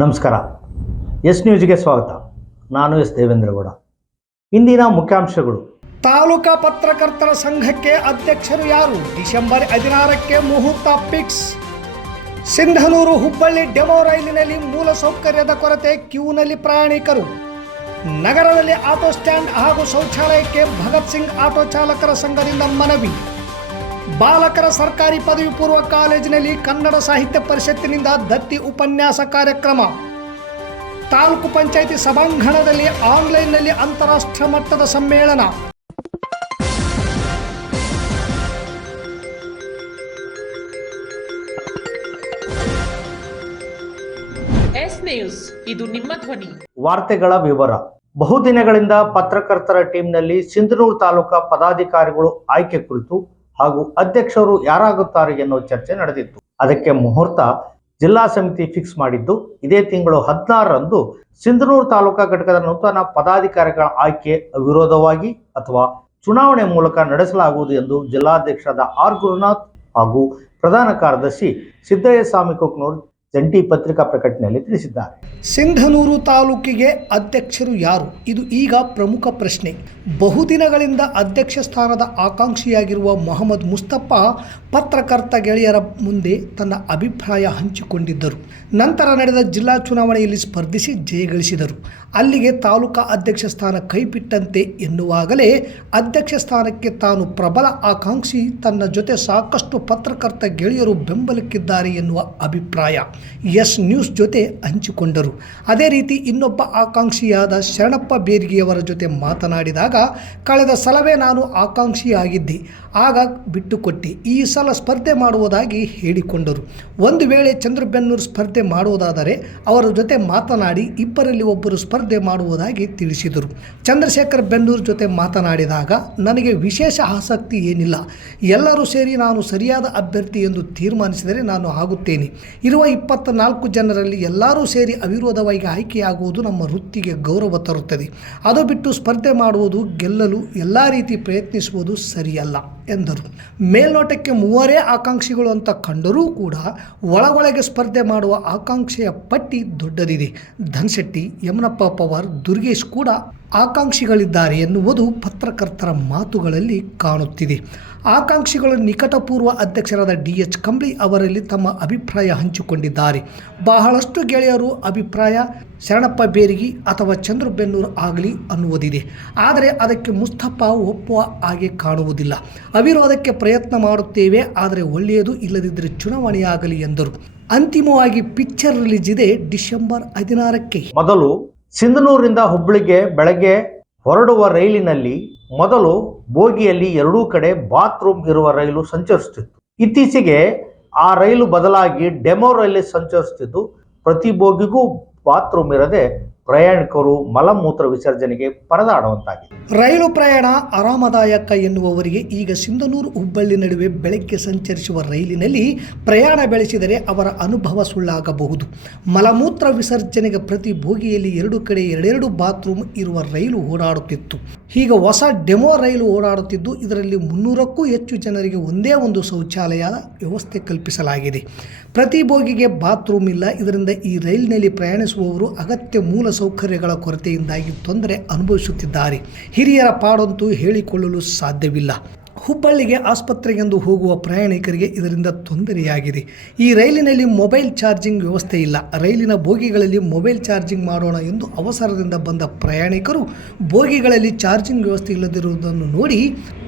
ನಮಸ್ಕಾರ. ಎಸ್ ನ್ಯೂಸ್ಗೆ ಸ್ವಾಗತ. ನಾನು ಎಸ್ ದೇವೇಂದ್ರಗೌಡ. ಇಂದಿನ ಮುಖ್ಯಾಂಶಗಳು. ತಾಲೂಕಾ ಪತ್ರಕರ್ತರ ಸಂಘಕ್ಕೆ ಅಧ್ಯಕ್ಷರು ಯಾರು? ಡಿಸೆಂಬರ್ 16ಕ್ಕೆ ಮುಹೂರ್ತ ಫಿಕ್ಸ್. ಸಿಂಧನೂರು ಹುಬ್ಬಳ್ಳಿ ಡೆಮೋ ರೈಲಿನಲ್ಲಿ ಮೂಲ ಸೌಕರ್ಯದ ಕೊರತೆ, ಕ್ಯೂನಲ್ಲಿ ಪ್ರಯಾಣಿಕರು. ನಗರದಲ್ಲಿ ಆಟೋ ಸ್ಟ್ಯಾಂಡ್ ಹಾಗೂ ಶೌಚಾಲಯಕ್ಕೆ ಭಗತ್ ಸಿಂಗ್ ಆಟೋ ಚಾಲಕರ ಸಂಘದಿಂದ ಮನವಿ. ಬಾಲಕರ ಸರ್ಕಾರಿ ಪದವಿ ಪೂರ್ವ ಕಾಲೇಜಿನಲ್ಲಿ ಕನ್ನಡ ಸಾಹಿತ್ಯ ಪರಿಷತ್ತಿನಿಂದ ದತ್ತಿ ಉಪನ್ಯಾಸ ಕಾರ್ಯಕ್ರಮ. ತಾಲೂಕು ಪಂಚಾಯಿತಿ ಸಭಾಂಗಣದಲ್ಲಿ ಆನ್ಲೈನ್ನಲ್ಲಿ ಅಂತಾರಾಷ್ಟ್ರೀಯ ಮಟ್ಟದ ಸಮ್ಮೇಳನ. ಎಸ್ ನ್ಯೂಸ್, ಇದು ನಿಮ್ಮ ಧ್ವನಿ. ವಾರ್ತೆಗಳ ವಿವರ. ಬಹುದಿನಗಳಿಂದ ಪತ್ರಕರ್ತರ ಟೀಮ್ನಲ್ಲಿ ಸಿಂಧನೂರು ತಾಲೂಕಾ ಪದಾಧಿಕಾರಿಗಳು ಆಯ್ಕೆ ಕುರಿತು ಹಾಗೂ ಅಧ್ಯಕ್ಷರು ಯಾರಾಗುತ್ತಾರೆ ಎನ್ನುವ ಚರ್ಚೆ ನಡೆದಿತ್ತು. ಅದಕ್ಕೆ ಮುಹೂರ್ತ ಜಿಲ್ಲಾ ಸಮಿತಿ ಫಿಕ್ಸ್ ಮಾಡಿದ್ದು, ಇದೇ ತಿಂಗಳು 16ರಂದು ಸಿಂಧನೂರು ತಾಲೂಕಾ ಘಟಕದ ನೂತನ ಪದಾಧಿಕಾರಿಗಳ ಆಯ್ಕೆ ಅವಿರೋಧವಾಗಿ ಅಥವಾ ಚುನಾವಣೆ ಮೂಲಕ ನಡೆಸಲಾಗುವುದು ಎಂದು ಜಿಲ್ಲಾಧ್ಯಕ್ಷರಾದ ಆರ್ ಗುರುನಾಥ್ ಹಾಗೂ ಪ್ರಧಾನ ಕಾರ್ಯದರ್ಶಿ ಸಿದ್ದಯ್ಯ ಸ್ವಾಮಿ ಕೊಕ್ನೂರ್ ಜಂಟಿ ಪತ್ರಿಕಾ ಪ್ರಕಟಣೆಯಲ್ಲಿ ತಿಳಿಸಿದ್ದಾರೆ. ಸಿಂಧನೂರು ತಾಲೂಕಿಗೆ ಅಧ್ಯಕ್ಷರು ಯಾರು? ಇದು ಈಗ ಪ್ರಮುಖ ಪ್ರಶ್ನೆ. ಬಹುದಿನಗಳಿಂದ ಅಧ್ಯಕ್ಷ ಸ್ಥಾನದ ಆಕಾಂಕ್ಷಿಯಾಗಿರುವ ಮೊಹಮ್ಮದ್ ಮುಸ್ತಫಾ ಪತ್ರಕರ್ತ ಗೆಳೆಯರ ಮುಂದೆ ತನ್ನ ಅಭಿಪ್ರಾಯ ಹಂಚಿಕೊಂಡಿದ್ದರು. ನಂತರ ನಡೆದ ಜಿಲ್ಲಾ ಚುನಾವಣೆಯಲ್ಲಿ ಸ್ಪರ್ಧಿಸಿ ಜಯಗಳಿಸಿದರು. ಅಲ್ಲಿಗೆ ತಾಲೂಕಾ ಅಧ್ಯಕ್ಷ ಸ್ಥಾನ ಕೈಬಿಟ್ಟಂತೆ ಎನ್ನುವಾಗಲೇ ಅಧ್ಯಕ್ಷ ಸ್ಥಾನಕ್ಕೆ ತಾನು ಪ್ರಬಲ ಆಕಾಂಕ್ಷಿ, ತನ್ನ ಜೊತೆ ಸಾಕಷ್ಟು ಪತ್ರಕರ್ತ ಗೆಳೆಯರು ಬೆಂಬಲಕ್ಕಿದ್ದಾರೆ ಎನ್ನುವ ಅಭಿಪ್ರಾಯ ಎಸ್ ನ್ಯೂಸ್ ಜೊತೆ ಹಂಚಿಕೊಂಡರು. ಅದೇ ರೀತಿ ಇನ್ನೊಬ್ಬ ಆಕಾಂಕ್ಷಿಯಾದ ಶರಣಪ್ಪ ಬೇರ್ಗಿಯವರ ಜೊತೆ ಮಾತನಾಡಿದಾಗ, ಕಳೆದ ಸಲವೇ ನಾನು ಆಕಾಂಕ್ಷಿಯಾಗಿದ್ದೆ, ಆಗ ಬಿಟ್ಟುಕೊಟ್ಟೆ, ಈ ಸಲ ಸ್ಪರ್ಧೆ ಮಾಡುವುದಾಗಿ ಹೇಳಿಕೊಂಡರು. ಒಂದು ವೇಳೆ ಚಂದ್ರಬೆನ್ನೂರು ಸ್ಪರ್ಧೆ ಮಾಡುವುದಾದರೆ ಅವರ ಜೊತೆ ಮಾತನಾಡಿ ಇಬ್ಬರಲ್ಲಿ ಒಬ್ಬರು ಸ್ಪರ್ಧೆ ಮಾಡುವುದಾಗಿ ತಿಳಿಸಿದರು. ಚಂದ್ರಶೇಖರ್ ಬೆನ್ನೂರು ಜೊತೆ ಮಾತನಾಡಿದಾಗ, ನನಗೆ ವಿಶೇಷ ಆಸಕ್ತಿ ಏನಿಲ್ಲ, ಎಲ್ಲರೂ ಸೇರಿ ನಾನು ಸರಿಯಾದ ಅಭ್ಯರ್ಥಿ ಎಂದು ತೀರ್ಮಾನಿಸಿದರೆ ನಾನು ಆಗುತ್ತೇನೆ. ಇರುವ 24 ಜನರಲ್ಲಿ ಎಲ್ಲರೂ ಸೇರಿ ಅವಿರೋಧವಾಗಿ ಆಯ್ಕೆಯಾಗುವುದು ನಮ್ಮ ವೃತ್ತಿಗೆ ಗೌರವ ತರುತ್ತದೆ. ಅದು ಬಿಟ್ಟು ಸ್ಪರ್ಧೆ ಮಾಡುವುದು, ಗೆಲ್ಲಲು ಎಲ್ಲ ರೀತಿ ಪ್ರಯತ್ನಿಸುವುದು ಸರಿಯಲ್ಲ ಎಂದರು. ಮೇಲ್ನೋಟಕ್ಕೆ ಮೂವರೇ ಆಕಾಂಕ್ಷಿಗಳು ಅಂತ ಕಂಡರೂ ಕೂಡ ಒಳಗೊಳಗೆ ಸ್ಪರ್ಧೆ ಮಾಡುವ ಆಕಾಂಕ್ಷೆಯ ಪಟ್ಟಿ ದೊಡ್ಡದಿದೆ. ಧನ್ಶೆಟ್ಟಿ, ಯಮನಪ್ಪ ಪವಾರ್, ದುರ್ಗೇಶ್ ಕೂಡ ಆಕಾಂಕ್ಷಿಗಳಿದ್ದಾರೆ ಎನ್ನುವುದು ಪತ್ರಕರ್ತರ ಮಾತುಗಳಲ್ಲಿ ಕಾಣುತ್ತಿದೆ. ಆಕಾಂಕ್ಷಿಗಳು ನಿಕಟಪೂರ್ವ ಅಧ್ಯಕ್ಷರಾದ DH ಕಂಬ್ಳಿ ಅವರಲ್ಲಿ ತಮ್ಮ ಅಭಿಪ್ರಾಯ ಹಂಚಿಕೊಂಡಿದ್ದಾರೆ. ಬಹಳಷ್ಟು ಗೆಳೆಯರು ಅಭಿಪ್ರಾಯ ಶರಣಪ್ಪ ಬೇರ್ಗಿ ಅಥವಾ ಚಂದ್ರಬೆನ್ನೂರು ಆಗಲಿ ಅನ್ನುವುದಿದೆ. ಆದರೆ ಅದಕ್ಕೆ ಮುಸ್ತಫಾ ಒಪ್ಪುವ ಹಾಗೆ ಕಾಣುವುದಿಲ್ಲ. ಅವಿರೋಧಕ್ಕೆ ಪ್ರಯತ್ನ ಮಾಡುತ್ತೇವೆ, ಆದರೆ ಒಳ್ಳೆಯದು, ಇಲ್ಲದಿದ್ದರೆ ಚುನಾವಣೆಯಾಗಲಿ ಎಂದರು. ಅಂತಿಮವಾಗಿ ಪಿಕ್ಚರ್ ರಿಲೀಸ್ ಇದೆ ಡಿಸೆಂಬರ್ 16ಕ್ಕೆ. ಮೊದಲು ಸಿಂಧನೂರಿನಿಂದ ಹುಬ್ಬಳ್ಳಿಗೆ ಬೆಳಗ್ಗೆ ಹೊರಡುವ ರೈಲಿನಲ್ಲಿ ಮೊದಲು ಬೋಗಿಯಲ್ಲಿ ಎರಡೂ ಕಡೆ ಬಾತ್ರೂಮ್ ಇರುವ ರೈಲು ಸಂಚರಿಸುತ್ತಿತ್ತು. ಇತ್ತೀಚೆಗೆ ಆ ರೈಲು ಬದಲಾಗಿ ಡೆಮೋ ರೈಲು ಸಂಚರಿಸುತ್ತಿದ್ದು, ಪ್ರತಿ ಬೋಗಿಗೂ ಬಾತ್ರೂಮ್ ಇರದೆ ಪ್ರಯಾಣಿಕರು ಮಲಮೂತ್ರ ವಿಸರ್ಜನೆಗೆ ಪರದಾಡುವಂತಾಗಿದೆ. ರೈಲು ಪ್ರಯಾಣ ಆರಾಮದಾಯಕ ಎನ್ನುವವರಿಗೆ ಈಗ ಸಿಂಧನೂರು ಹುಬ್ಬಳ್ಳಿ ನಡುವೆ ಬೆಳಗ್ಗೆ ಸಂಚರಿಸುವ ರೈಲಿನಲ್ಲಿ ಪ್ರಯಾಣ ಬೆಳೆಸಿದರೆ ಅವರ ಅನುಭವ ಸುಳ್ಳಾಗಬಹುದು. ಮಲಮೂತ್ರ ವಿಸರ್ಜನೆಗೆ ಪ್ರತಿ ಬೋಗಿಯಲ್ಲಿ ಎರಡು ಕಡೆ ಎರಡೆರಡು ಬಾತ್ರೂಮ್ ಇರುವ ರೈಲು ಓಡಾಡುತ್ತಿತ್ತು. ಈಗ ಹೊಸ ಡೆಮೋ ರೈಲು ಓಡಾಡುತ್ತಿದ್ದು, ಇದರಲ್ಲಿ 300ಕ್ಕೂ ಹೆಚ್ಚು ಜನರಿಗೆ ಒಂದೇ ಒಂದು ಶೌಚಾಲಯದ ವ್ಯವಸ್ಥೆ ಕಲ್ಪಿಸಲಾಗಿದೆ. ಪ್ರತಿ ಬೋಗಿಗೆ ಬಾತ್ರೂಮ್ ಇಲ್ಲ. ಇದರಿಂದ ಈ ರೈಲಿನಲ್ಲಿ ಪ್ರಯಾಣಿಸುವವರು ಅಗತ್ಯ ಮೂಲ ಸೌಕರ್ಯಗಳ ಕೊರತೆಯಿಂದಾಗಿ ತೊಂದರೆ ಅನುಭವಿಸುತ್ತಿದ್ದಾರೆ. ಹಿರಿಯರ ಪಾಡಂತೂ ಹೇಳಿಕೊಳ್ಳಲು ಸಾಧ್ಯವಿಲ್ಲ. ಹುಬ್ಬಳ್ಳಿಗೆ ಆಸ್ಪತ್ರೆಗೆಂದು ಹೋಗುವ ಪ್ರಯಾಣಿಕರಿಗೆ ಇದರಿಂದ ತೊಂದರೆಯಾಗಿದೆ. ಈ ರೈಲಿನಲ್ಲಿ ಮೊಬೈಲ್ ಚಾರ್ಜಿಂಗ್ ವ್ಯವಸ್ಥೆ ಇಲ್ಲ. ರೈಲಿನ ಬೋಗಿಗಳಲ್ಲಿ ಮೊಬೈಲ್ ಚಾರ್ಜಿಂಗ್ ಮಾಡೋಣ ಎಂದು ಅವಸರದಿಂದ ಬಂದ ಪ್ರಯಾಣಿಕರು ಬೋಗಿಗಳಲ್ಲಿ ಚಾರ್ಜಿಂಗ್ ವ್ಯವಸ್ಥೆ ಇಲ್ಲದಿರುವುದನ್ನು ನೋಡಿ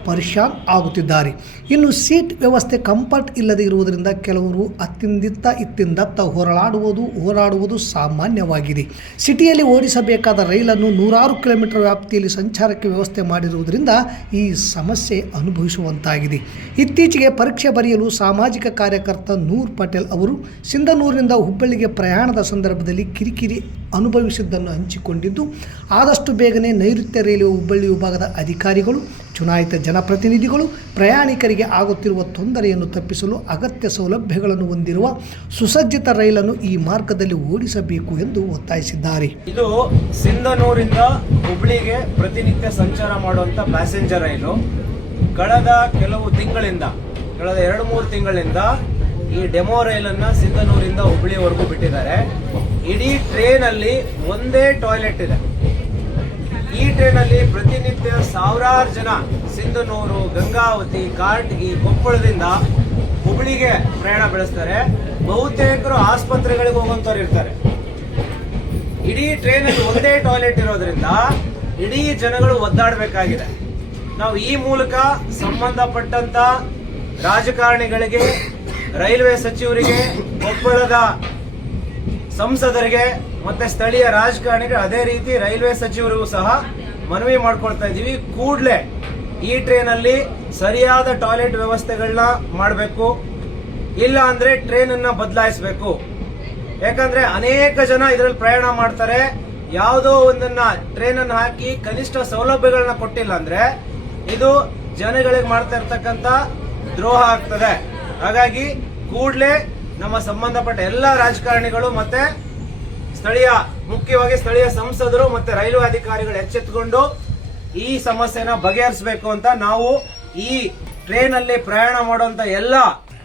ಪರಿಶಾನ್ ಆಗುತ್ತಿದ್ದಾರೆ. ಇನ್ನು ಸೀಟ್ ವ್ಯವಸ್ಥೆ ಕಂಫರ್ಟ್ ಇಲ್ಲದೆ ಇರುವುದರಿಂದ ಕೆಲವರು ಅತ್ತಿಂದಿತ್ತ ಇತ್ತಿಂದತ್ತ ಹೋರಾಡುವುದು ಸಾಮಾನ್ಯವಾಗಿದೆ. ಸಿಟಿಯಲ್ಲಿ ಓಡಿಸಬೇಕಾದ ರೈಲನ್ನು 100 ಕಿಲೋಮೀಟರ್ ವ್ಯಾಪ್ತಿಯಲ್ಲಿ ಸಂಚಾರಕ್ಕೆ ವ್ಯವಸ್ಥೆ ಮಾಡಿರುವುದರಿಂದ ಈ ಸಮಸ್ಯೆ ಅನುಭವಿಸುವಂತಾಗಿದೆ. ಇತ್ತೀಚೆಗೆ ಪರೀಕ್ಷೆ ಬರೆಯಲು ಸಾಮಾಜಿಕ ಕಾರ್ಯಕರ್ತ ನೂರ್ ಪಟೇಲ್ ಅವರು ಸಿಂಧನೂರಿನಿಂದ ಹುಬ್ಬಳ್ಳಿಗೆ ಪ್ರಯಾಣದ ಸಂದರ್ಭದಲ್ಲಿ ಕಿರಿಕಿರಿ ಅನುಭವಿಸಿದ್ದನ್ನು ಹಂಚಿಕೊಂಡಿದ್ದು, ಆದಷ್ಟು ಬೇಗನೆ ನೈಋತ್ಯ ರೈಲ್ವೆ ಹುಬ್ಬಳ್ಳಿ ವಿಭಾಗದ ಅಧಿಕಾರಿಗಳು, ಚುನಾಯಿತ ಜನಪ್ರತಿನಿಧಿಗಳು ಪ್ರಯಾಣಿಕರಿಗೆ ಆಗುತ್ತಿರುವ ತೊಂದರೆಯನ್ನು ತಪ್ಪಿಸಲು ಅಗತ್ಯ ಸೌಲಭ್ಯಗಳನ್ನು ಹೊಂದಿರುವ ಸುಸಜ್ಜಿತ ರೈಲನ್ನು ಈ ಮಾರ್ಗದಲ್ಲಿ ಓಡಿಸಬೇಕು ಎಂದು ಒತ್ತಾಯಿಸಿದ್ದಾರೆ. ಇದು ಸಿಂಧನೂರಿಂದ ಹುಬ್ಬಳ್ಳಿಗೆ ಪ್ರತಿನಿತ್ಯ ಸಂಚಾರ ಮಾಡುವಂತ ಪ್ಯಾಸೆಂಜರ್ ರೈಲು. ಕಳೆದ ಕೆಲವು ತಿಂಗಳಿಂದ, ಕಳೆದ 2-3 ತಿಂಗಳಿಂದ ಈ ಡೆಮೋ ರೈಲನ್ನು ಸಿಂಧನೂರಿಂದ ಹುಬ್ಬಳ್ಳಿವರೆಗೂ ಬಿಟ್ಟಿದ್ದಾರೆ. ಇಡೀ ಟ್ರೈನಲ್ಲಿ ಒಂದೇ ಟಾಯ್ಲೆಟ್ ಇದೆ. ಈ ಟ್ರೈನಲ್ಲಿ ಪ್ರತಿನಿತ್ಯ ಸಾವಿರಾರು ಜನ ಸಿಂಧನೂರು, ಗಂಗಾವತಿ, ಕಾರಟಗಿ, ಕೊಪ್ಪಳದಿಂದ ಹುಬ್ಳಿಗೆ ಪ್ರಯಾಣ ಬೆಳೆಸ್ತಾರೆ. ಬಹುತೇಕರು ಆಸ್ಪತ್ರೆಗಳಿಗೆ ಹೋಗುವಂತವ್ರು ಇರ್ತಾರೆ. ಇಡೀ ಟ್ರೈನಲ್ಲಿ ಒಂದೇ ಟಾಯ್ಲೆಟ್ ಇರೋದ್ರಿಂದ ಇಡೀ ಜನಗಳು ಒದ್ದಾಡಬೇಕಾಗಿದೆ. ನಾವು ಈ ಮೂಲಕ ಸಂಬಂಧಪಟ್ಟಂತ ರಾಜಕಾರಣಿಗಳಿಗೆ, ರೈಲ್ವೆ ಸಚಿವರಿಗೆ, ಕೊಪ್ಪಳದ ಸಂಸದರಿಗೆ ಮತ್ತೆ ಸ್ಥಳೀಯ ರಾಜಕಾರಣಿಗಳು, ಅದೇ ರೀತಿ ರೈಲ್ವೆ ಸಚಿವರಿಗೂ ಸಹ ಮನವಿ ಮಾಡ್ಕೊಳ್ತಾ ಇದ್ದೀವಿ. ಕೂಡಲೇ ಈ ಟ್ರೈನಲ್ಲಿ ಸರಿಯಾದ ಟಾಯ್ಲೆಟ್ ವ್ಯವಸ್ಥೆಗಳನ್ನ ಮಾಡಬೇಕು. ಇಲ್ಲ ಅಂದ್ರೆ ಟ್ರೈನ್ ಅನ್ನ ಬದಲಾಯಿಸಬೇಕು. ಯಾಕಂದ್ರೆ ಅನೇಕ ಜನ ಇದರಲ್ಲಿ ಪ್ರಯಾಣ ಮಾಡ್ತಾರೆ. ಯಾವುದೋ ಒಂದನ್ನ ಟ್ರೈನ್ ಅನ್ನು ಹಾಕಿ ಕನಿಷ್ಠ ಸೌಲಭ್ಯಗಳನ್ನ ಕೊಟ್ಟಿಲ್ಲ ಅಂದ್ರೆ ಇದು ಜನಗಳಿಗೆ ಮಾಡ್ತಾ ಇರ್ತಕ್ಕಂಥ ದ್ರೋಹ ಆಗ್ತದೆ. ಹಾಗಾಗಿ ಕೂಡಲೇ ನಮ್ಮ ಸಂಬಂಧಪಟ್ಟ ಎಲ್ಲ ರಾಜಕಾರಣಿಗಳು ಮತ್ತೆ ಮುಖ್ಯವಾಗಿ ಸ್ಥಳೀಯ ಸಂಸದರು ಮತ್ತೆ ರೈಲ್ವೆ ಅಧಿಕಾರಿಗಳು ಎಚ್ಚೆತ್ತುಕೊಂಡು ಈ ಸಮಸ್ಯೆನ ಬಗೆಹರಿಸಬೇಕು ಅಂತ ನಾವು ಈ ಟ್ರೈನ್ ಅಲ್ಲಿ ಪ್ರಯಾಣ ಮಾಡುವಂತ ಎಲ್ಲ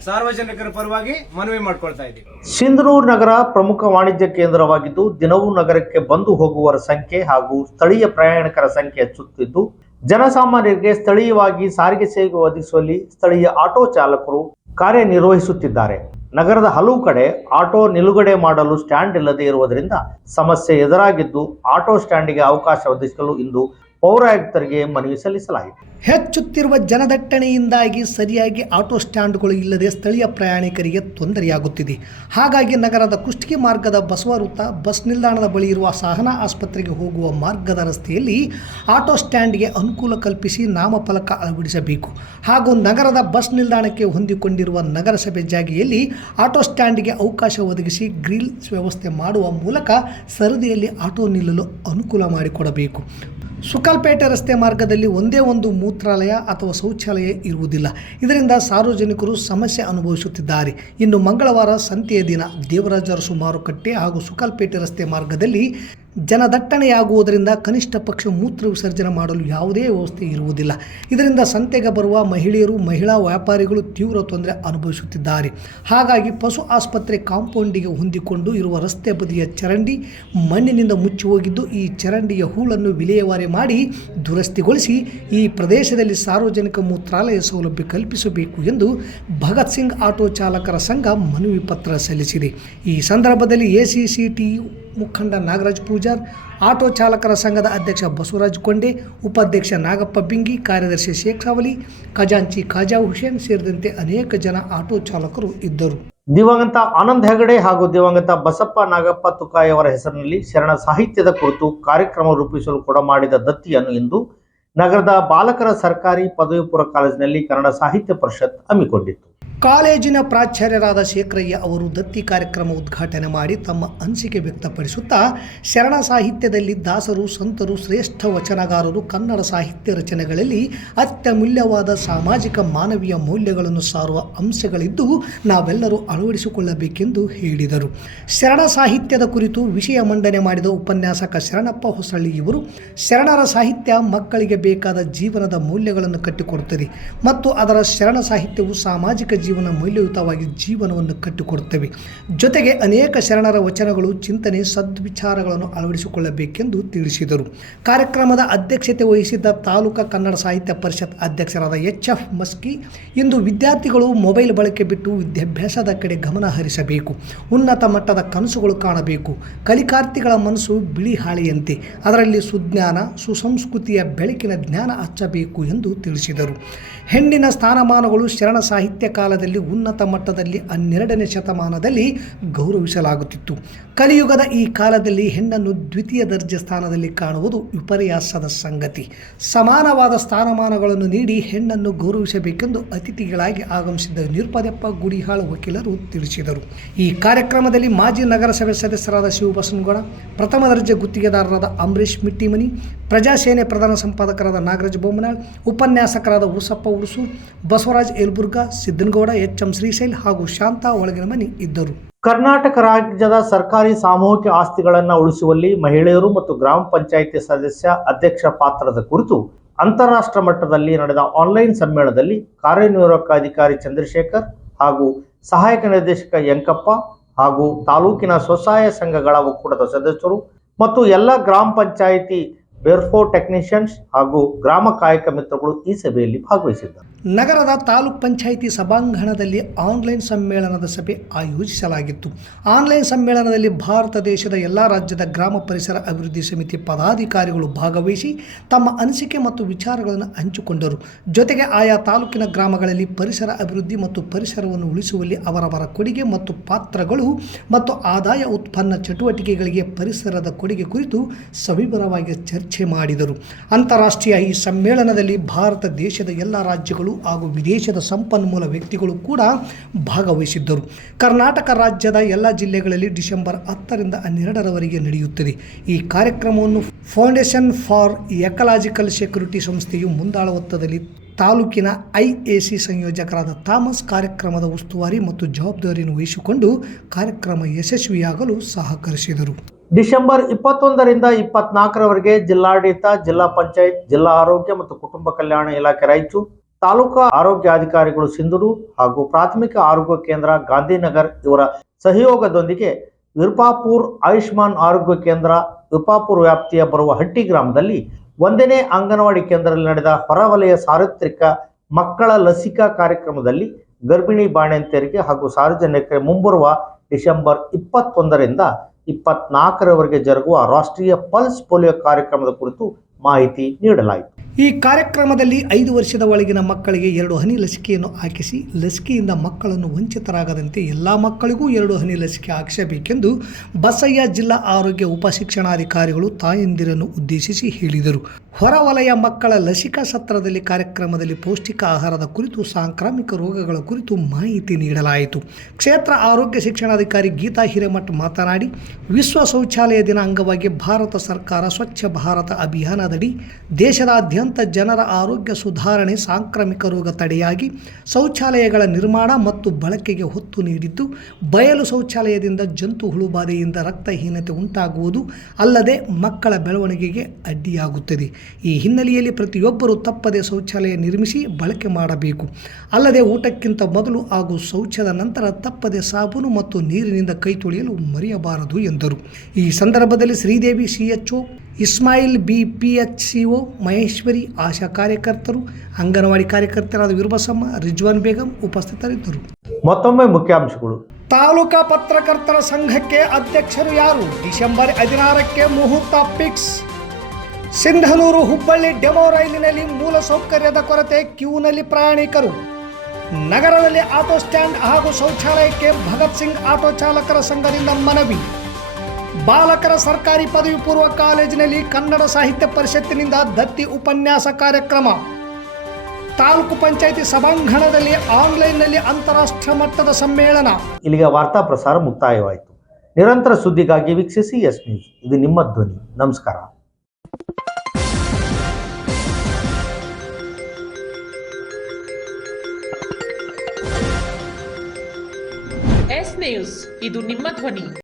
ಸಾರ್ವಜನಿಕರ ಪರವಾಗಿ ಮನವಿ ಮಾಡ್ಕೊಳ್ತಾ ಇದ್ದೀವಿ. ಸಿಂಧನೂರು ನಗರ ಪ್ರಮುಖ ವಾಣಿಜ್ಯ ಕೇಂದ್ರವಾಗಿದ್ದು ದಿನವೂ ನಗರಕ್ಕೆ ಬಂದು ಹೋಗುವವರ ಸಂಖ್ಯೆ ಹಾಗೂ ಸ್ಥಳೀಯ ಪ್ರಯಾಣಿಕರ ಸಂಖ್ಯೆ ಹೆಚ್ಚುತ್ತಿದ್ದು ಜನಸಾಮಾನ್ಯರಿಗೆ ಸ್ಥಳೀಯವಾಗಿ ಸಾರಿಗೆ ಸೇವೆ ಒದಗಿಸುವಲ್ಲಿ ಸ್ಥಳೀಯ ಆಟೋ ಚಾಲಕರು ಕಾರ್ಯನಿರ್ವಹಿಸುತ್ತಿದ್ದಾರೆ. ನಗರದ ಹಲವು ಕಡೆ ಆಟೋ ನಿಲುಗಡೆ ಮಾಡಲು ಸ್ಟ್ಯಾಂಡ್ ಇಲ್ಲದೆ ಇರುವುದರಿಂದ ಸಮಸ್ಯೆ ಎದುರಾಗಿದ್ದು ಆಟೋ ಸ್ಟ್ಯಾಂಡಿಗೆ ಅವಕಾಶ ಒದಗಿಸಲು ಇಂದು ಪೌರಾಯುಕ್ತರಿಗೆ ಮನವಿ ಸಲ್ಲಿಸಲಾಯಿತು. ಹೆಚ್ಚುತ್ತಿರುವ ಜನದಟ್ಟಣೆಯಿಂದಾಗಿ ಸರಿಯಾಗಿ ಆಟೋ ಸ್ಟ್ಯಾಂಡ್ಗಳು ಇಲ್ಲದೆ ಸ್ಥಳೀಯ ಪ್ರಯಾಣಿಕರಿಗೆ ತೊಂದರೆಯಾಗುತ್ತಿದೆ. ಹಾಗಾಗಿ ನಗರದ ಕುಷ್ಟಗಿ ಮಾರ್ಗದ ಬಸವವೃತ್ತ ಬಸ್ ನಿಲ್ದಾಣದ ಬಳಿ ಇರುವ ಸಹನಾ ಆಸ್ಪತ್ರೆಗೆ ಹೋಗುವ ಮಾರ್ಗದ ರಸ್ತೆಯಲ್ಲಿ ಆಟೋ ಸ್ಟ್ಯಾಂಡ್ಗೆ ಅನುಕೂಲ ಕಲ್ಪಿಸಿ ನಾಮಫಲಕ ಅಳವಡಿಸಬೇಕು. ಹಾಗೂ ನಗರದ ಬಸ್ ನಿಲ್ದಾಣಕ್ಕೆ ಹೊಂದಿಕೊಂಡಿರುವ ನಗರಸಭೆ ಜಾಗೆಯಲ್ಲಿ ಆಟೋ ಸ್ಟ್ಯಾಂಡ್ಗೆ ಅವಕಾಶ ಒದಗಿಸಿ ಗ್ರಿಲ್ಸ್ ವ್ಯವಸ್ಥೆ ಮಾಡುವ ಮೂಲಕ ಸರದಿಯಲ್ಲಿ ಆಟೋ ನಿಲ್ಲಲು ಅನುಕೂಲ ಮಾಡಿಕೊಡಬೇಕು. ಸುಕಲ್ಪೇಟೆ ರಸ್ತೆ ಮಾರ್ಗದಲ್ಲಿ ಒಂದೇ ಒಂದು ಮೂತ್ರಾಲಯ ಅಥವಾ ಶೌಚಾಲಯ ಇರುವುದಿಲ್ಲ. ಇದರಿಂದ ಸಾರ್ವಜನಿಕರು ಸಮಸ್ಯೆ ಅನುಭವಿಸುತ್ತಿದ್ದಾರೆ. ಇನ್ನು ಮಂಗಳವಾರ ಸಂತೆಯ ದಿನ ದೇವರಾಜ ಅರಸು ಮಾರುಕಟ್ಟೆ ಹಾಗೂ ಸುಕಲ್ಪೇಟೆ ರಸ್ತೆ ಮಾರ್ಗದಲ್ಲಿ ಜನದಟ್ಟಣೆಯಾಗುವುದರಿಂದ ಕನಿಷ್ಠ ಪಕ್ಷ ಮೂತ್ರ ವಿಸರ್ಜನೆ ಮಾಡಲು ಯಾವುದೇ ವ್ಯವಸ್ಥೆ ಇರುವುದಿಲ್ಲ. ಇದರಿಂದ ಸಂತೆಗೆ ಬರುವ ಮಹಿಳೆಯರು, ಮಹಿಳಾ ವ್ಯಾಪಾರಿಗಳು ತೀವ್ರ ತೊಂದರೆ ಅನುಭವಿಸುತ್ತಿದ್ದಾರೆ. ಹಾಗಾಗಿ ಪಶು ಆಸ್ಪತ್ರೆ ಕಾಂಪೌಂಡಿಗೆ ಹೊಂದಿಕೊಂಡು ಇರುವ ರಸ್ತೆ ಬದಿಯ ಚರಂಡಿ ಮಣ್ಣಿನಿಂದ ಮುಚ್ಚಿ ಹೋಗಿದ್ದು, ಈ ಚರಂಡಿಯ ಹೂಳನ್ನು ವಿಲೇವಾರಿ ಮಾಡಿ ದುರಸ್ತಿಗೊಳಿಸಿ ಈ ಪ್ರದೇಶದಲ್ಲಿ ಸಾರ್ವಜನಿಕ ಮೂತ್ರಾಲಯ ಸೌಲಭ್ಯ ಕಲ್ಪಿಸಬೇಕು ಎಂದು ಭಗತ್ ಸಿಂಗ್ ಆಟೋ ಚಾಲಕರ ಸಂಘ ಮನವಿ ಪತ್ರ ಸಲ್ಲಿಸಿದೆ. ಈ ಸಂದರ್ಭದಲ್ಲಿ ಎಸಿಸಿಟಿ ಮುಖಂಡ ನಾಗರಾಜ್ ಪೂಜಾರ್, ಆಟೋ ಚಾಲಕರ ಸಂಘದ ಅಧ್ಯಕ್ಷ ಬಸವರಾಜ್ ಕೊಂಡೆ, ಉಪಾಧ್ಯಕ್ಷ ನಾಗಪ್ಪ ಬಿಂಗಿ, ಕಾರ್ಯದರ್ಶಿ ಶೇಖ್ ಸಾವಲಿ, ಖಜಾಂಚಿ ಖಾಜಾ ಹುಸೇನ್ ಸೇರಿದಂತೆ ಅನೇಕ ಜನ ಆಟೋ ಚಾಲಕರು ಇದ್ದರು. ದಿವಂಗತ ಆನಂದ್ ಹೆಗಡೆ ಹಾಗೂ ದಿವಂಗತ ಬಸಪ್ಪ ನಾಗಪ್ಪ ತುಕಾಯಿ ಅವರ ಹೆಸರಿನಲ್ಲಿ ಶರಣ ಸಾಹಿತ್ಯದ ಕುರಿತು ಕಾರ್ಯಕ್ರಮ ರೂಪಿಸಲು ಕೊಡಮಾಡಿದ ದತ್ತಿಯನ್ನು ಇಂದು ನಗರದ ಬಾಲಕರ ಸರ್ಕಾರಿ ಪದವಿ ಪೂರ್ವ ಕಾಲೇಜಿನಲ್ಲಿ ಕನ್ನಡ ಸಾಹಿತ್ಯ ಪರಿಷತ್ ಹಮ್ಮಿಕೊಂಡಿತ್ತು. ಕಾಲೇಜಿನ ಪ್ರಾಚಾರ್ಯರಾದ ಶೇಖರಯ್ಯ ಅವರು ದತ್ತಿ ಕಾರ್ಯಕ್ರಮ ಉದ್ಘಾಟನೆ ಮಾಡಿ ತಮ್ಮ ಅನಿಸಿಕೆ ವ್ಯಕ್ತಪಡಿಸುತ್ತಾ, ಶರಣ ಸಾಹಿತ್ಯದಲ್ಲಿ ದಾಸರು, ಸಂತರು, ಶ್ರೇಷ್ಠ ವಚನಗಾರರು ಕನ್ನಡ ಸಾಹಿತ್ಯ ರಚನೆಗಳಲ್ಲಿ ಅತ್ಯಮೂಲ್ಯವಾದ ಸಾಮಾಜಿಕ ಮಾನವೀಯ ಮೌಲ್ಯಗಳನ್ನು ಸಾರುವ ಅಂಶಗಳಿದ್ದು ನಾವೆಲ್ಲರೂ ಅಳವಡಿಸಿಕೊಳ್ಳಬೇಕೆಂದು ಹೇಳಿದರು. ಶರಣ ಸಾಹಿತ್ಯದ ಕುರಿತು ವಿಷಯ ಮಂಡನೆ ಮಾಡಿದ ಉಪನ್ಯಾಸಕ ಶರಣಪ್ಪ ಹೊಸಳ್ಳಿ ಇವರು, ಶರಣರ ಸಾಹಿತ್ಯ ಮಕ್ಕಳಿಗೆ ಬೇಕಾದ ಜೀವನದ ಮೌಲ್ಯಗಳನ್ನು ಕಟ್ಟಿಕೊಡುತ್ತದೆ ಮತ್ತು ಅದರ ಶರಣ ಸಾಹಿತ್ಯವು ಸಾಮಾಜಿಕ ಜೀವನ ಮೌಲ್ಯಯುತವಾಗಿ ಜೀವನವನ್ನು ಕಟ್ಟಿಕೊಡುತ್ತವೆ. ಜೊತೆಗೆ ಅನೇಕ ಶರಣರ ವಚನಗಳು, ಚಿಂತನೆ, ಸದ್ವಿಚಾರಗಳನ್ನು ಅಳವಡಿಸಿಕೊಳ್ಳಬೇಕೆಂದು ತಿಳಿಸಿದರು. ಕಾರ್ಯಕ್ರಮದ ಅಧ್ಯಕ್ಷತೆ ವಹಿಸಿದ್ದ ತಾಲೂಕಾ ಕನ್ನಡ ಸಾಹಿತ್ಯ ಪರಿಷತ್ ಅಧ್ಯಕ್ಷರಾದ ಎಚ್.ಎಫ್. ಮಸ್ಕಿ, ಇಂದು ವಿದ್ಯಾರ್ಥಿಗಳು ಮೊಬೈಲ್ ಬಳಕೆ ಬಿಟ್ಟು ವಿದ್ಯಾಭ್ಯಾಸದ ಕಡೆ ಗಮನ ಹರಿಸಬೇಕು, ಉನ್ನತ ಮಟ್ಟದ ಕನಸುಗಳು ಕಾಣಬೇಕು. ಕಲಿಕಾರ್ಥಿಗಳ ಮನಸ್ಸು ಬಿಳಿ ಹಾಳೆಯಂತೆ, ಅದರಲ್ಲಿ ಸುಜ್ಞಾನ, ಸುಸಂಸ್ಕೃತಿಯ ಬೆಳಕಿನ ಜ್ಞಾನ ಹಚ್ಚಬೇಕು ಎಂದು ತಿಳಿಸಿದರು. ಹೆಣ್ಣಿನ ಸ್ಥಾನಮಾನಗಳು ಶರಣ ಸಾಹಿತ್ಯ ಕಾಲದಲ್ಲಿ ಉನ್ನತ ಮಟ್ಟದಲ್ಲಿ 12ನೇ ಶತಮಾನದಲ್ಲಿ ಗೌರವಿಸಲಾಗುತ್ತಿತ್ತು. ಕಲಿಯುಗದ ಈ ಕಾಲದಲ್ಲಿ ಹೆಣ್ಣನ್ನು ದ್ವಿತೀಯ ದರ್ಜೆ ಸ್ಥಾನದಲ್ಲಿ ಕಾಣುವುದು ವಿಪರ್ಯಾಸದ ಸಂಗತಿ. ಸಮಾನವಾದ ಸ್ಥಾನಮಾನಗಳನ್ನು ನೀಡಿ ಹೆಣ್ಣನ್ನು ಗೌರವಿಸಬೇಕೆಂದು ಅತಿಥಿಗಳಾಗಿ ಆಗಮಿಸಿದ್ದ ನಿರುಪದಪ್ಪ ಗುಡಿಹಾಳ್ ವಕೀಲರು ತಿಳಿಸಿದರು. ಈ ಕಾರ್ಯಕ್ರಮದಲ್ಲಿ ಮಾಜಿ ನಗರಸಭೆ ಸದಸ್ಯರಾದ ಶಿವಬಸನಗೌಡ, ಪ್ರಥಮ ದರ್ಜೆ ಗುತ್ತಿಗೆದಾರರಾದ ಅಂಬರೀಶ್ ಮಿಟ್ಟಿಮನಿ, ಪ್ರಜಾಸೇನೆ ಪ್ರಧಾನ ಸಂಪಾದಕರಾದ ನಾಗರಾಜ್ ಬೊಮ್ಮನಾಳ್, ಉಪನ್ಯಾಸಕರಾದ ಉಸಪ್ಪ ಉರ್ಸೂರ್, ಬಸವರಾಜ್ ಯಲಬುರ್ಗ, ಸಿದ್ದನಗೌಡ, ಎಚ್.ಎಂ. ಶ್ರೀಶೈಲ್ ಹಾಗೂ ಶಾಂತಾ ಒಳಗಿನ ಮನಿ ಇದ್ದರು. ಕರ್ನಾಟಕ ರಾಜ್ಯದ ಸರ್ಕಾರಿ ಸಾಮೂಹಿಕ ಆಸ್ತಿಗಳನ್ನು ಉಳಿಸುವಲ್ಲಿ ಮಹಿಳೆಯರು ಮತ್ತು ಗ್ರಾಮ ಪಂಚಾಯಿತಿ ಸದಸ್ಯ ಅಧ್ಯಕ್ಷ ಪಾತ್ರದ ಕುರಿತು ಅಂತಾರಾಷ್ಟ್ರ ಮಟ್ಟದಲ್ಲಿ ನಡೆದ ಆನ್ಲೈನ್ ಸಮ್ಮೇಳನದಲ್ಲಿ ಕಾರ್ಯನಿರ್ವಾಹಕ ಅಧಿಕಾರಿ ಚಂದ್ರಶೇಖರ್ ಹಾಗೂ ಸಹಾಯಕ ನಿರ್ದೇಶಕ ಯಂಕಪ್ಪ ಹಾಗೂ ತಾಲೂಕಿನ ಸ್ವಸಹಾಯ ಸಂಘಗಳ ಒಕ್ಕೂಟದ ಸದಸ್ಯರು ಮತ್ತು ಎಲ್ಲ ಗ್ರಾಮ ಪಂಚಾಯಿತಿ ಬೇರ್ಫೋ ಟೆಕ್ನಿಷಿಯನ್ಸ್ ಹಾಗೂ ಗ್ರಾಮ ಕಾಯಕ ಮಿತ್ರಗಳು ಈ ಸಭೆಯಲ್ಲಿ ಭಾಗವಹಿಸಿದ್ದರು. ನಗರದ ತಾಲೂಕ್ ಪಂಚಾಯಿತಿ ಸಭಾಂಗಣದಲ್ಲಿ ಆನ್ಲೈನ್ ಸಮ್ಮೇಳನದ ಸಭೆ ಆಯೋಜಿಸಲಾಗಿತ್ತು. ಆನ್ಲೈನ್ ಸಮ್ಮೇಳನದಲ್ಲಿ ಭಾರತ ದೇಶದ ಎಲ್ಲ ರಾಜ್ಯದ ಗ್ರಾಮ ಪರಿಸರ ಅಭಿವೃದ್ಧಿ ಸಮಿತಿ ಪದಾಧಿಕಾರಿಗಳು ಭಾಗವಹಿಸಿ ತಮ್ಮ ಅನಿಸಿಕೆ ಮತ್ತು ವಿಚಾರಗಳನ್ನು ಹಂಚಿಕೊಂಡರು. ಜೊತೆಗೆ ಆಯಾ ತಾಲೂಕಿನ ಗ್ರಾಮಗಳಲ್ಲಿ ಪರಿಸರ ಅಭಿವೃದ್ಧಿ ಮತ್ತು ಪರಿಸರವನ್ನು ಉಳಿಸುವಲ್ಲಿ ಅವರವರ ಕೊಡುಗೆ ಮತ್ತು ಪಾತ್ರಗಳು ಮತ್ತು ಆದಾಯ ಉತ್ಪನ್ನ ಚಟುವಟಿಕೆಗಳಿಗೆ ಪರಿಸರದ ಕೊಡುಗೆ ಕುರಿತು ಸವಿವರವಾಗಿ ಚರ್ಚೆ ಮಾಡಿದರು. ಅಂತಾರಾಷ್ಟ್ರೀಯ ಈ ಸಮ್ಮೇಳನದಲ್ಲಿ ಭಾರತ ದೇಶದ ಎಲ್ಲ ರಾಜ್ಯಗಳು ಹಾಗೂ ವಿದೇಶದ ಸಂಪನ್ಮೂಲ ವ್ಯಕ್ತಿಗಳು ಕೂಡ ಭಾಗವಹಿಸಿದ್ದರು. ಕರ್ನಾಟಕ ರಾಜ್ಯದ ಎಲ್ಲ ಜಿಲ್ಲೆಗಳಲ್ಲಿ ಡಿಸೆಂಬರ್ 10ರಿಂದ 12ರವರೆಗೆ ನಡೆಯುತ್ತದೆ. ಈ ಕಾರ್ಯಕ್ರಮವನ್ನು ಫೌಂಡೇಶನ್ ಫಾರ್ ಎಕಲಾಜಿಕಲ್ ಸೆಕ್ಯೂರಿಟಿ ಸಂಸ್ಥೆಯು ಮುಂದಾಳತ್ವದಲ್ಲಿ ತಾಲೂಕಿನ IAC ಸಂಯೋಜಕರಾದ ಥಾಮಸ್ ಕಾರ್ಯಕ್ರಮದ ಉಸ್ತುವಾರಿ ಮತ್ತು ಜವಾಬ್ದಾರಿಯನ್ನು ವಹಿಸಿಕೊಂಡು ಕಾರ್ಯಕ್ರಮ ಯಶಸ್ವಿಯಾಗಲು ಸಹಕರಿಸಿದರು. ಡಿಸೆಂಬರ್ 21ರಿಂದ 24ರವರೆಗೆ ಜಿಲ್ಲಾಡಳಿತ, ಜಿಲ್ಲಾ ಪಂಚಾಯತ್, ಜಿಲ್ಲಾ ಆರೋಗ್ಯ ಮತ್ತು ಕುಟುಂಬ ಕಲ್ಯಾಣ ಇಲಾಖೆ ರಾಯಚೂರು, ತಾಲೂಕಾ ಆರೋಗ್ಯಾಧಿಕಾರಿಗಳು ಸಿಂಧೂರು ಹಾಗೂ ಪ್ರಾಥಮಿಕ ಆರೋಗ್ಯ ಕೇಂದ್ರ ಗಾಂಧಿನಗರ್ ಇವರ ಸಹಯೋಗದೊಂದಿಗೆ ವಿರುಪಾಪುರ್ ಆಯುಷ್ಮಾನ್ ಆರೋಗ್ಯ ಕೇಂದ್ರ ವಿರುಪಾಪುರ್ ವ್ಯಾಪ್ತಿಯ ಬರುವ ಹಟ್ಟಿ ಗ್ರಾಮದಲ್ಲಿ 1ನೇ ಅಂಗನವಾಡಿ ಕೇಂದ್ರದಲ್ಲಿ ನಡೆದ ಹೊರವಲಯ ಸಾರ್ವತ್ರಿಕ ಮಕ್ಕಳ ಲಸಿಕಾ ಕಾರ್ಯಕ್ರಮದಲ್ಲಿ ಗರ್ಭಿಣಿ ಬಾಣಂತಿಯರಿಗೆ ಹಾಗೂ ಸಾರ್ವಜನಿಕರಿಗೆ ಮುಂಬರುವ ಡಿಸೆಂಬರ್ 21ರಿಂದ 24ರವರೆಗೆ ಜರುಗುವ ರಾಷ್ಟ್ರೀಯ ಪಲ್ಸ್ ಪೋಲಿಯೋ ಕಾರ್ಯಕ್ರಮದ ಕುರಿತು ಮಾಹಿತಿ ನೀಡಲಾಯಿತು. ಈ ಕಾರ್ಯಕ್ರಮದಲ್ಲಿ 5 ವರ್ಷದ ಒಳಗಿನ ಮಕ್ಕಳಿಗೆ 2 ಹನಿ ಲಸಿಕೆಯನ್ನು ಹಾಕಿಸಿ ಲಸಿಕೆಯಿಂದ ಮಕ್ಕಳನ್ನು ವಂಚಿತರಾಗದಂತೆ ಎಲ್ಲ ಮಕ್ಕಳಿಗೂ 2 ಹನಿ ಲಸಿಕೆ ಹಾಕಿಸಬೇಕೆಂದು ಬಸಯ್ಯ ಜಿಲ್ಲಾ ಆರೋಗ್ಯ ಉಪಶಿಕ್ಷಣಾಧಿಕಾರಿಗಳು ತಾಯಂದಿರನ್ನು ಉದ್ದೇಶಿಸಿ ಹೇಳಿದರು. ಹೊರವಲಯ ಮಕ್ಕಳ ಲಸಿಕಾ ಸತ್ರದಲ್ಲಿ ಕಾರ್ಯಕ್ರಮದಲ್ಲಿ ಪೌಷ್ಟಿಕ ಆಹಾರದ ಕುರಿತು, ಸಾಂಕ್ರಾಮಿಕ ರೋಗಗಳ ಕುರಿತು ಮಾಹಿತಿ ನೀಡಲಾಯಿತು. ಕ್ಷೇತ್ರ ಆರೋಗ್ಯ ಶಿಕ್ಷಣಾಧಿಕಾರಿ ಗೀತಾ ಹಿರೇಮಠ್ ಮಾತನಾಡಿ, ವಿಶ್ವ ಶೌಚಾಲಯ ದಿನ ಅಂಗವಾಗಿ ಭಾರತ ಸರ್ಕಾರ ಸ್ವಚ್ಛ ಭಾರತ ಅಭಿಯಾನದಡಿ ದೇಶದಾದ್ಯಂತ ಜನರ ಆರೋಗ್ಯ ಸುಧಾರಣೆ, ಸಾಂಕ್ರಾಮಿಕ ರೋಗ ತಡೆಯಾಗಿ ಶೌಚಾಲಯಗಳ ನಿರ್ಮಾಣ ಮತ್ತು ಬಳಕೆಗೆ ಒತ್ತು ನೀಡಿದ್ದು, ಬಯಲು ಶೌಚಾಲಯದಿಂದ ಜಂತು ಹುಳುಬಾಧೆಯಿಂದ ರಕ್ತಹೀನತೆ ಉಂಟಾಗುವುದು ಅಲ್ಲದೆ ಮಕ್ಕಳ ಬೆಳವಣಿಗೆಗೆ ಅಡ್ಡಿಯಾಗುತ್ತದೆ. ಈ ಹಿನ್ನೆಲೆಯಲ್ಲಿ ಪ್ರತಿಯೊಬ್ಬರೂ ತಪ್ಪದೆ ಶೌಚಾಲಯ ನಿರ್ಮಿಸಿ ಬಳಕೆ ಮಾಡಬೇಕು. ಅಲ್ಲದೆ ಊಟಕ್ಕಿಂತ ಮೊದಲು ಹಾಗೂ ಶೌಚದ ನಂತರ ತಪ್ಪದೆ ಸಾಬೂನು ಮತ್ತು ನೀರಿನಿಂದ ಕೈ ತೊಳೆಯಲು ಮರೆಯಬಾರದು ಎಂದರು. ಈ ಸಂದರ್ಭದಲ್ಲಿ Sridevi CHO, Ismail B PHCO, Maheshwari, ಆಶಾ ಕಾರ್ಯಕರ್ತರು, ಅಂಗನವಾಡಿ ಕಾರ್ಯಕರ್ತರಾದ ವಿರುಬಸಮ್ಮ, ರಿಜ್ವಾನ್ ಬೇಗಂ ಉಪಸ್ಥಿತರಿದ್ದರು. ಮತ್ತೊಮ್ಮೆ ಮುಖ್ಯಾಂಶಗಳು. ತಾಲೂಕಾ ಪತ್ರಕರ್ತರ ಸಂಘಕ್ಕೆ ಅಧ್ಯಕ್ಷರು ಯಾರು? ಡಿಸೆಂಬರ್ 16ಕ್ಕೆ ಮುಹೂರ್ತ ಫಿಕ್ಸ್. ಸಿಂಧನೂರು ಹುಬ್ಬಳ್ಳಿ ಡೆಮೋ ರೈಲಿನಲ್ಲಿ ಮೂಲ ಸೌಕರ್ಯದ ಕೊರತೆ, ಕ್ಯೂನಲ್ಲಿ ಪ್ರಯಾಣಿಕರು. ನಗರದಲ್ಲಿ ಆಟೋ ಸ್ಟ್ಯಾಂಡ್ ಹಾಗೂ ಶೌಚಾಲಯಕ್ಕೆ ಭಗತ್ ಸಿಂಗ್ ಆಟೋ ಚಾಲಕರ ಸಂಘದಿಂದ ಮನವಿ. ಬಾಲಕರ ಸರ್ಕಾರಿ ಪದವಿ ಪೂರ್ವ ಕಾಲೇಜಿನಲ್ಲಿ ಕನ್ನಡ ಸಾಹಿತ್ಯ ಪರಿಷತ್ತಿನಿಂದ ದತ್ತಿ ಉಪನ್ಯಾಸ ಕಾರ್ಯಕ್ರಮ. ತಾಲೂಕು ಪಂಚಾಯಿತಿ ಸಭಾಂಗಣದಲ್ಲಿ ಆನ್ಲೈನ್ನಲ್ಲಿ ಅಂತಾರಾಷ್ಟ್ರೀಯ ಮಟ್ಟದ ಸಮ್ಮೇಳನ. ಇಲ್ಲಿಗೆ ವಾರ್ತಾ ಪ್ರಸಾರ ಮುಕ್ತಾಯವಾಯಿತು. ನಿರಂತರ ಸುದ್ದಿಗಾಗಿ ವೀಕ್ಷಿಸಿ ಎಸ್ ನ್ಯೂಸ್. ಇದು ನಿಮ್ಮ ಧ್ವನಿ. ನಮಸ್ಕಾರ. ಎಸ್ ನ್ಯೂಸ್, ಇದು ನಿಮ್ಮ ಧ್ವನಿ.